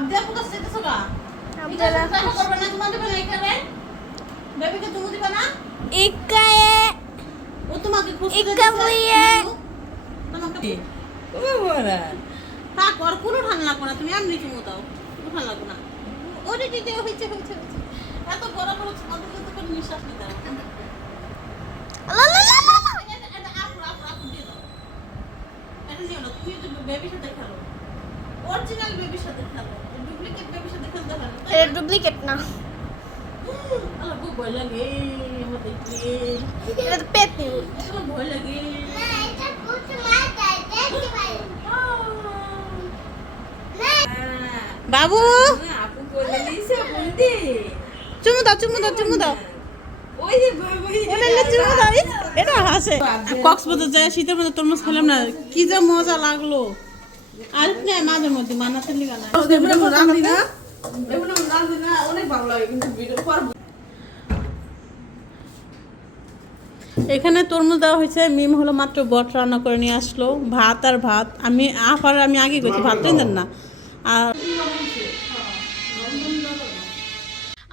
আপনি আপু যেতেছো গা? আপনারা করবে না তোমার দিবে না এখানে বেবিকে চুমু দিবে না। ইকায়ে ও তোমাকে খুশি ইকা বুইয়ে। তোমাকে ও বড়া থাক আর কোনো ঠান্ডা লাগবে না। তুমি এমনি চুমু দাও। কোনো ঠান্ডা লাগবে না। ওরে দিদি হয়েছে হয়েছে হয়েছে। এত বড় বড় তোমাদের সাথে কোনো নিঃশ্বাস নিতে বেবির সাথে খেলো। অরিজিনাল বেবির সাথে খেলো ডুপ্লিকেট বেবির সাথে খেলতে হয় না তাই এটা না? ডুপ্লিকেট না। ভয় লাগে এটা তো পেট নিউজ আমার ভয় লাগে। বাবু! আপু বলে দিয়েছে বলতে। চুমু দাও চুমু দাও চুমু এটা হাসে। কক্সবাজার যায় শীতের মধ্যে তরমুজ খেলাম না কি যে মজা লাগল। আর না মাঝে মধ্যে মানাতে লিগা না রাঁধি না এগুলো রাঁধি না অনেক ভালো লাগে কিন্তু ভিডিও পর এখানে তরমুজ দেওয়া হয়েছে, মিম হলো মাত্র বট রান্না করে নিয়ে আসলো, ভাত আর ভাত। আমি আপার আমি আগে গেছি ভাতটাই দেন না। আর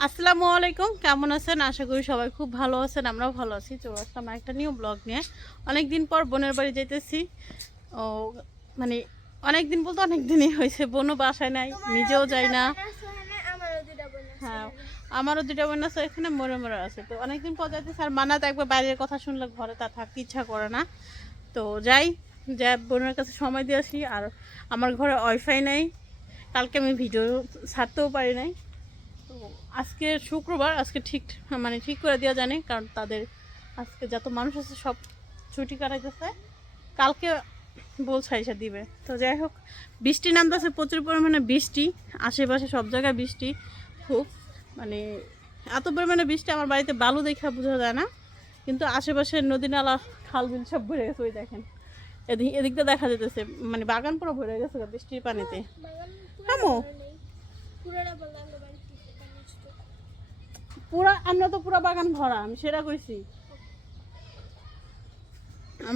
আসসালামু আলাইকুম, কেমন আছেন? আশা করি সবাই খুব ভালো আছেন, আমরাও ভালো আছি। চলে আসলাম একটা নিউ ব্লগ নিয়ে। অনেক দিন পর বোনের বাড়ি যাইতেছি। ও মানে অনেক দিন বলতে অনেক দিনই হয়েছে, বোনও বাসায় নাই, নিজেও যাই না। আমারও দুটা বোন আছে, এখানে মরে মরে আছে। তো অনেকদিন পর যাইতেছে, আর মানাত একবার বাইরের কথা শুনলে ঘরে তা থাকতে ইচ্ছা করে না। তো যাই, যা বোনের কাছে সময় দিয়ে আসি, আর আমার ঘরে ওয়াইফাই নাই। কালকে আমি ভিডিও ছাড়তেও পারি নাই। তো আজকে শুক্রবার, আজকে ঠিক মানে ঠিক করে দেওয়া জানে, কারণ তাদের আজকে যত মানুষ আছে সব ছুটি কাটাইতেছে। কালকে বলছে এসে দিবে। তো যাই হোক, বৃষ্টি নামতেছে, প্রচুর পরিমাণে বৃষ্টি, আশেপাশে সব জায়গায় বৃষ্টি, খুব। মানে এত পরিমাণে বৃষ্টি আমার বাড়িতে বালু দেখা বোঝা যায় না। কিন্তু আশেপাশের নদী নালা খাল বিল সব ভরে গেছে ওই দেখেন। এদিক এদিকটা দেখা যেতেছে মানে বাগান পুরো ভরে গেছে বৃষ্টির পানিতে। আমো। পুরা আমরা তো পুরা বাগান ভরা আমি সেটা কইছি।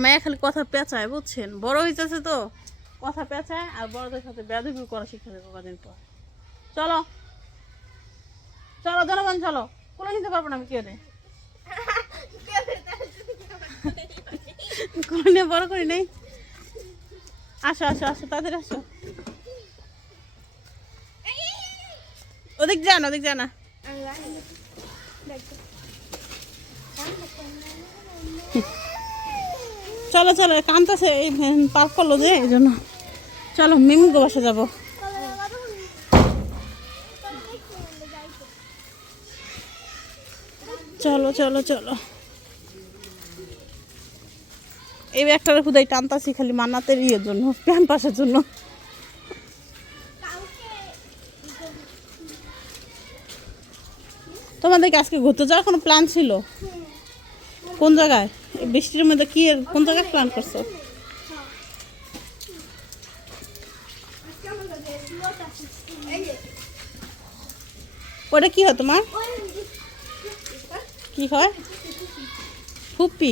মায়া খালি কথা পেঁচায় বুঝছেন? বড় হইতেছে তো কথা পেঁচায় আর বড়দের সাথে বেদবি করা শিখে দেবো কদিন পর। চলো। চলো জনগণ চলো। কোনো নিতে পারব না আমি, কে রে কোনো নিয়ে বড় করি নেই? আসো আসো আসো তাদের আসো। ওদিক যান ওদিক যান না। চলো চলো, কান্তাছে, এই পার্ক করল যে, এই জন্য। চলো, মিমুকে বাসা যাব। চলো চলো চলো। এই ব্যাগটার খুদাই টানতাছি খালি মান্নাতের ইয়ের জন্য ক্যাম্পাসের জন্য। তোমাদেরকে আজকে ঘুরতে যাওয়ার কোনো প্ল্যান ছিল? কোন জায়গায়? বৃষ্টির মধ্যে কি কোন জায়গায় প্ল্যান করছ? ওটা কি হয় তোমার? কি হয়? ফুপি।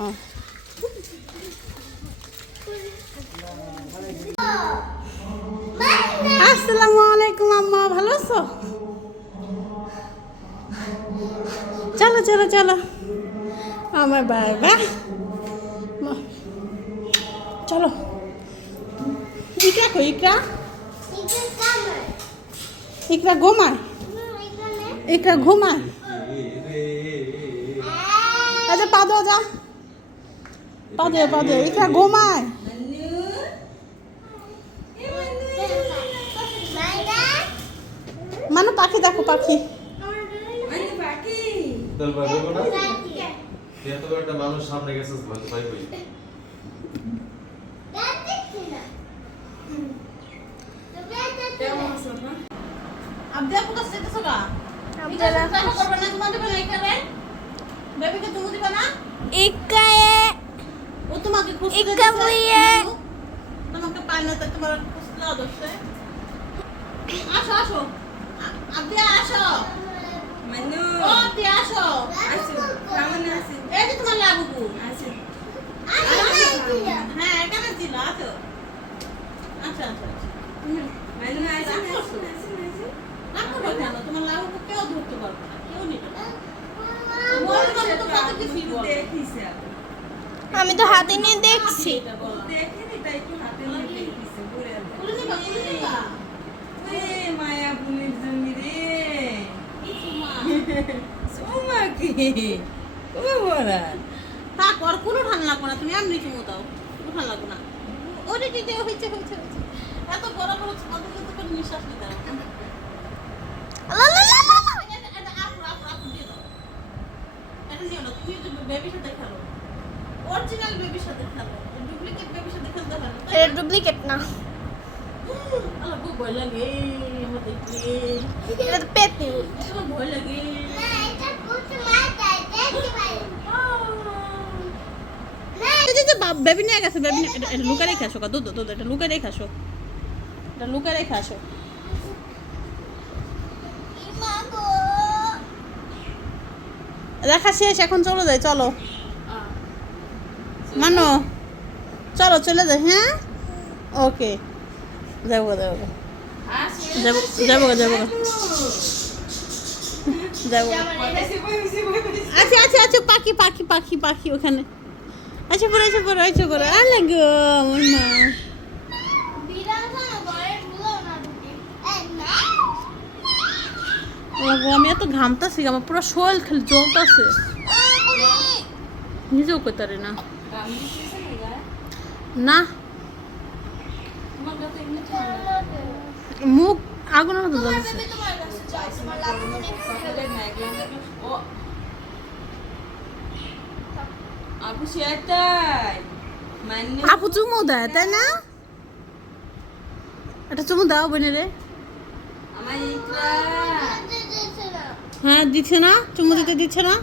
ও। আসসালামু আলাইকুম আম্মা ভালো আছো? চলো চলো চলো। আমার বাবা। চলো। ইকরা কই ইকরা? ইকরা ঘুমায় ইকরা ঘুমায়? আচ্ছা পা দাও যা। পা দে পা দে ইকরা ঘুমায়। মানে পাখি দেখো পাখি। মানে মানুষ সামনে না আপনি আপনারা দেখা করবে না তোমার দিবে না এখানে বেবিকে চুমু দিবে না? ইকায়ে ও তোমাকে খুশি ইকা বুইয়ে। তোমাকে পায় না তোমার খুশি দোষে আসো আসো। আপনি আসো। মানু। ও আপনি আসো। আছো কেমন আছো এই যে তোমার লাবুবু আছো হ্যাঁ এখানে ছিল আসো। আচ্ছা আচ্ছা। রাগ করো কেন? তোমার লাউকে কেউ ধরতে পারবে না, কেউ নিবে না। বড় কথা তো কত কিছুই বলে। আমি তো হাতে নিয়ে দেখছি ওর কোনো ঠান্ডা লাগবে না, তুমি এমনি চুমু দাও। কোনো ঠান্ডা লাগবে না। ওরে দিদি, হয়েছে, হয়েছে, হয়েছে। এত বড় বড় নিঃশ্বাস নিতে হবে। লা লা লা লা লা। এটা- এটা আপু, আপু, আপু দিয়ে দাও। এটা নিও না, তুমি হচ্ছে বেবির সাথে খেলো। অরিজিনাল বেবির সাথে খেলো। ডুপ্লিকেট বেবির সাথে খেলতে পারো এটা ডুপ্লিকেট না আল্লাহ, খুব ভয় লাগে আমার দেখলে। এটা তো পেতনি আমার ভয় লাগে। এই যে যে বা- বেবি নিয়ে গেছে রেখে আসো দুধ দুধ এটা লুকাই রেখে আসো এটা লুকাই রেখে আসো দেখা শেষ, এখন চলে যাই, চলো। মানো, চলো, চলে যাই হ্যাঁ? ওকে যাব যাব যাব যাব যাব আচ্ছা আচ্ছা আচ্ছা পাখি পাখি পাখি পাখি ওখানে। আচ্ছা পরে আচ্ছা পরে আচ্ছা পরে আমার মা ও গো, আমি এত ঘামতাছি আমার পুরো শরীর খালি জ্বলতাছে। নিজেও করতে পারি না। না। মুখ আগুনের মতো জ্বলছে আপু মানে চুমু দেয় তাই না? এটা চুমু দাও বোনে রে। হ্যাঁ দিচ্ছে না? চুমু দিতে দিচ্ছে না?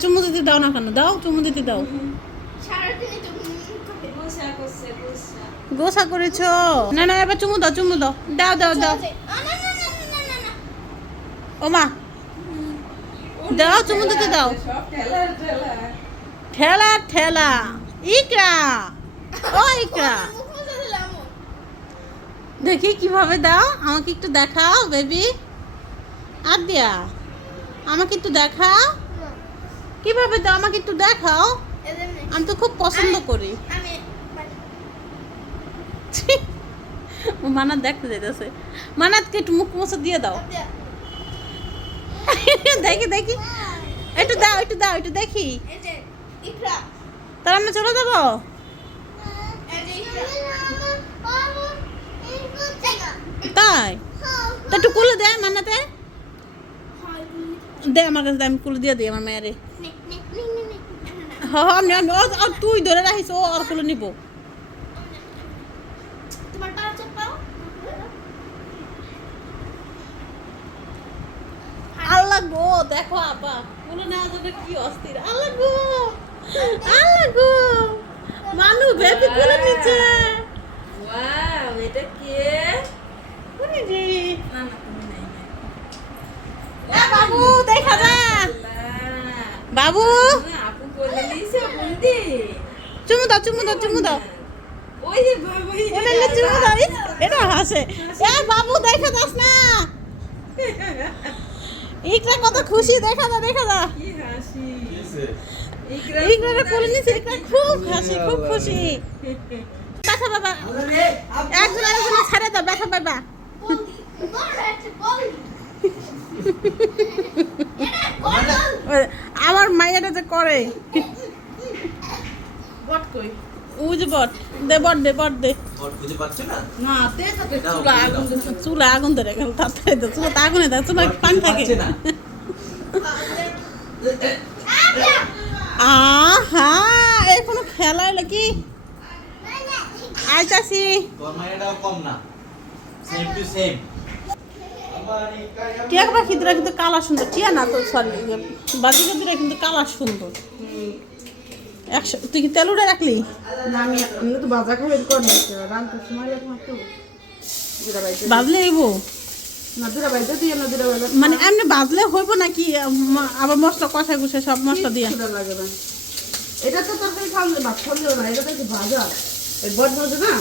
চুমু দিতে দাও না কেন? দাও চুমু দিতে দাও। গোসা করেছ? না না এবার চুমু দাও চুমু দাও। দাও দাও দাও। ও মা। দাও চুমু দিতে দাও। ঠেলা ঠেলা ঠেলা ঠেলা। ইকরা। ও ইকরা। দেখি কীভাবে দাও আমাকে একটু দেখাও বেবি আর দিয়া আমাকে একটু দেখাও। কীভাবে দাও আমাকে একটু দেখাও। আমি তো খুব পছন্দ করি। মানাত দেখতে যাইতেছে। মানাতকে একটু মুখ মোছা দিয়ে দাও। দেখি দেখি। একটু দাও একটু দাও একটু দেখি। তাহলে আমরা চলে যাব? তাই? তা একটু কুলে দে মানাতে দে আমার কাছে দে, আমি কুলে দিয়ে দিই আমার মেয়েরে। হ হ আমি আমি- ও- ও তুই ধরে রাখিস ও আর কুলে নিব। আল্লাহ গো দেখো আপা কুলে নেওয়ার জন্য কি অস্থির। আল্লাহ গো আল্লাহ গো মানু বেবি কুলে নিচ্ছে। ওয়াও এটা কে? কুলে না না তুমি নাই। এ বাবু দেখা যা। বাবু। আপু বলে দিয়েছে বন্দি। চুমু দাও চুমু দাও চুমু দাও। ওই যে বাবা ওই যে চুমু দাও এটা হাসে। এ বাবু দেখা যাস না। ইকরা কত খুশি দেখা যা দেখা যা। কি হাসি। কি ইকরা ইকরা করে নিছে ইকরা খুব হাসি খুব খুশি। ব্যথা বাবা একজন আরেকজনের ছাড়ে দাও ব্যথা বাবা আমার মাইয়াটা যে করে। বট কই? ওই বট। দে বট দে বট দে। না? তে চুলা আগুন চুলা আগুন ধরে গেল দে চুলা আগুনে দেয় চুলা পানি থাকে। আহা এখনও খেলা হলো কি? আইতাছি। তোর কম না সেম টু সেম টিয়া কিন্তু কালা সুন্দর। টিয়া না তো সরি বাজিকা দুরা কিন্তু কালা সুন্দর। একশো তুই কি তেল উড়ে রাখলি? না আমি আমি তো বাজা সময় বাজলে এবো মানে এমনি বাজলে হইব নাকি আবার মশলা কষা কুষে সব মশলা দিয়ে? খিদা লাগে না। এটা তো তরকারি খাওয়া ভাত খাওয়া না এটা তো ভাজা বট না?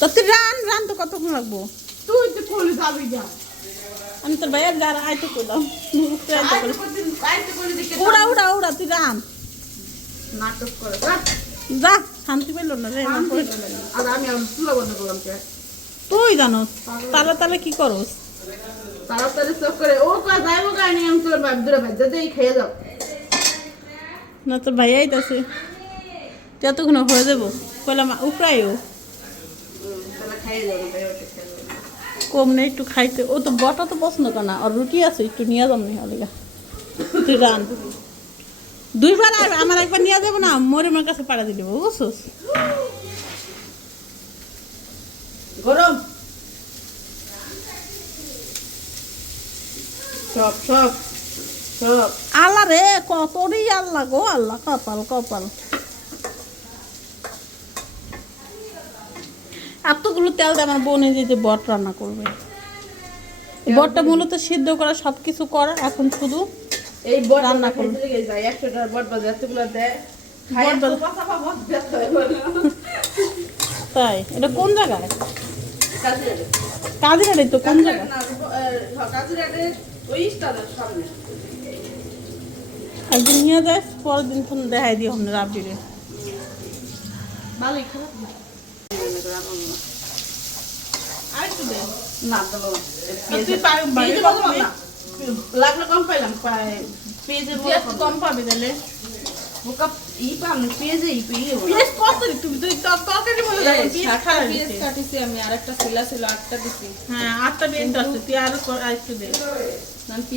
তো তুই রান রান তো কতক্ষণ লাগবো? তুই তো যাবি যা। আমি তোর ভাইয়ের যার আইতে করলাম। উড়া উড়া উড়া তুই রান। নাটক করে যা। যা শান্তি পেল না রে আর আমি চুলা বন্ধ করলাম তুই জানো তাহলে তাহলে কি করস? তাড়াতাড়ি চোখ করে ও কা যাইবো কাহিনী আমি তোর ভাই দূরে ভাই যাতে খেয়ে যাও। না তোর ভাই আইতাছে তুই এতক্ষণ হয়ে যাব। কইলাম যাব কম নেই, একটু খাইতে। ও তো বটা তো পছন্দ করে না, আর রুটি আছে, একটু নিয়ে যাম নি অলিগা তুই রান। দুইবার আর আমার একবার নিয়ে যাব না মরিমের কাছে পাড়া দেবো, বুঝছিস? গরম। সব সব সব। আল্লাহ রে কতরই আল্লাহ গো, আল্লাহ কপাল কপাল। এতগুলো তেল দিয়ে আমার বোনে যে যে বট রান্না করবে। বটটা মূলত সিদ্ধ করা সব কিছু করা এখন শুধু এই বট রান্না একশো টাকার বট বাজার এতগুলো দেয়। পড়ল। তাই? এটা কোন জায়গায়? কাজিরাটে। তো কোন জায়গায়? একদিন নিয়ে যায় পরের দিন ফোন দেখাই দিও আমরা রাবিরে ভালোই খারাপ না। আরেকটু না, দেবো। তুই পারবি, পেঁয়াজের পারবি। মতো না। লাগলে কম পাইলাম। পেঁয়াজের কম। কম তাহলে। বোকা ই পাম পেঁয়াজে ই পেয়ে পেঁয়াজ কত তুমি তুই তরকারি মতো দেখো পেঁয়াজ খারাপ দিছে। কাটিছি আমি আর একটা শিলা ছিল আটটা দিছি। হ্যাঁ আটটা পেঁয়াজ আছে তুই আরও আরেকটু দে।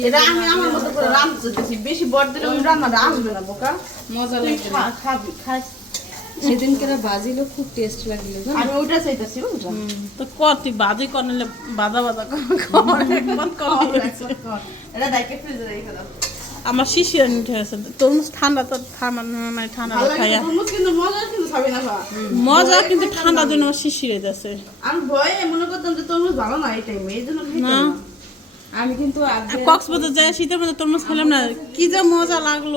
এটা আমি আমার মতো করে দিছি বেশি বড় দিলে ওই রান্নাটা আসবে না বোকা। মজা লাগবে খাবি খাস। বাজিলো খুব টেস্ট লাগল আমি ওইটা চাইতেছি তো কর তুই বাজি কর বাজা বাজা কর একবার কর। এটা ফ্রিজে রেখে দাও। আমার শিশি নিতে হয়েছে তরমুজ ঠান্ডা তো মানে ঠান্ডা খাইয়া। মজা কিন্তু খাবি না খাওয়া মজা কিন্তু ঠান্ডার জন্য আমার শিশি রেতেছে আমি ভয়ে মনে করতাম যে তরমুজ ভালো না এই টাইমে এই জন্য না। আমি কিন্তু কক্সবাজার যায় শীতের মধ্যে তরমুজ খেলাম না কি যে মজা লাগল।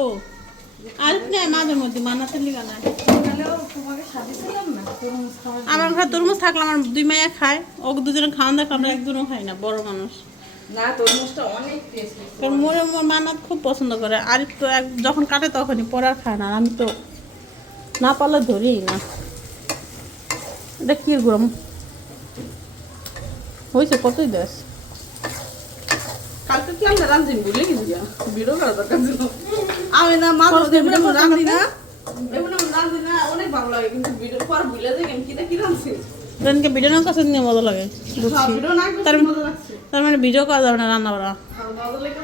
আর না মাঝে মধ্যে বানাতে লিগা না আমার ঘরে তরমুজ থাকলে আমার দুই মাইয়া খায় ও দুজনে খাওয়ান দেখলে আমরা একজনও খাই না বড় মানুষ। না তরমুজটা অনেক কারণ মোরে মোর মানাত খুব পছন্দ করে। আর তো যখন কাটে তখনই পরে আর খায় না আমি তো না পারলে ধরি না। এটা কি গরম? হয়েছে কতই দেশ? কালকে কি আমরা রাঁধছি ভুলে গেছি গা। করা দরকার ছিল আমি না রাঁধি না এমন এমন রাঁধি না অনেক ভালো লাগে কিন্তু ভিডিও পর ভুলে যাই আমি কিটা কি রাঁধছি যেদিনকে ভিডিও না কাছে নিয়ে মজা লাগে বুঝছি। করতে তার- তার মানে ভিডিও করা যাবে না রান্না করা। মজা লেগে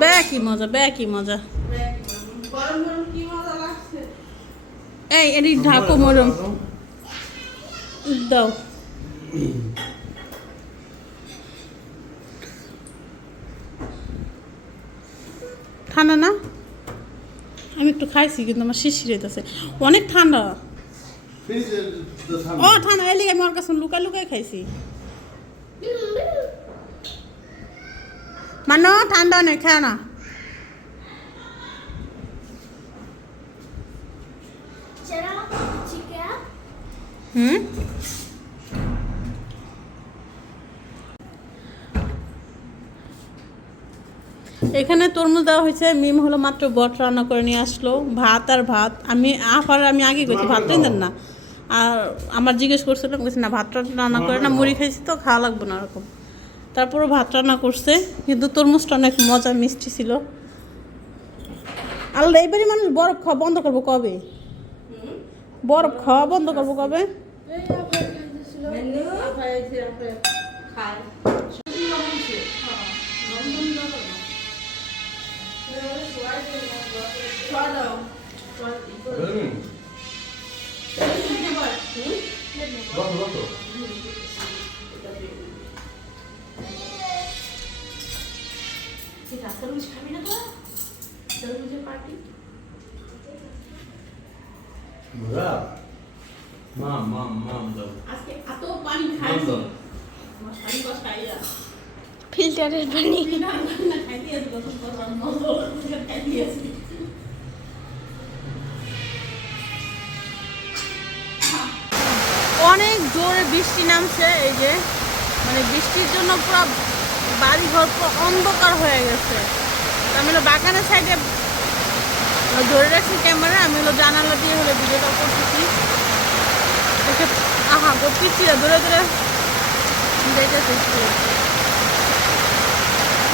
বে কি মজা বে কি মজা। গরম গরম কি এই এটি ঢাকো মরম। দাও। ঠান্ডা না? একটু খাইছি কিন্তু আমার শিশির হইতেছে। অনেক ঠান্ডা। ও ঠান্ডা। এলি আমি ওর কাছে লুকাই লুকাই খাইছি। মানো ঠান্ডা নেই খাও না। হুম? এখানে তরমুজ দেওয়া হয়েছে মিম হলো মাত্র বট রান্না করে নিয়ে আসলো ভাত আর ভাত। আমি আপার আমি আগে গেছি ভাত দেন না। আর আমার জিজ্ঞেস করছিলাম বলছি না ভাত রান্না করে না মুড়ি খাইছি তো খাওয়া লাগবে না ওরকম তারপরে ভাত রান্না করছে কিন্তু তরমুজটা অনেক মজা মিষ্টি ছিল। আল্লাহ এবারে মানুষ বরফ খাওয়া বন্ধ করব কবে? বরফ খাওয়া বন্ধ করব কবে? মাম মাম মাম দাও আজকে এত পানি খাইছি। শাড়ি কষ খাইয়া ফিল্টারের পানি। অনেক জোরে বৃষ্টি নামছে, এই যে। মানে বৃষ্টির জন্য পুরো বাড়ি ঘর পুরো অন্ধকার হয়ে গেছে। আমি হলো বাগানের সাইডে ধরে রাখছি ক্যামেরা আমি হলো জানালা দিয়ে হলো ভিডিওটা করতেছি। আহা পিছিয়ে ধরে ধরে। দেখেছে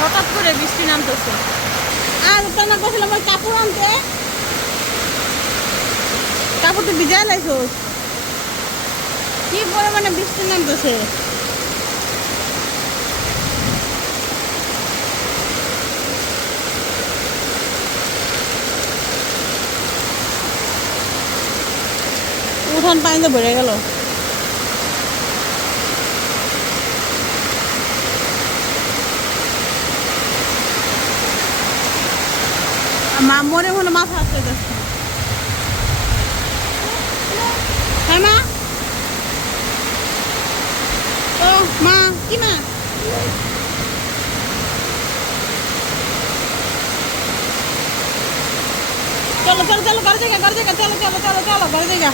হঠাৎ করে বৃষ্টি নামতেছে। আর তোমার বসলাম আমার কাপড় আনতে। কাপড় তো ভিজাই লাইছো। কি পরিমাণে বৃষ্টি নামতেছে? উঠান পানিতে ভরে গেল। মনে মনে মাথা আসতে যাচ্ছে। হ্যাঁ মা? মা, কি মা? চলো চলো চলো, ঘর জায়গা ঘর জায়গা চলো চলো চলো চলো, ঘর জায়গা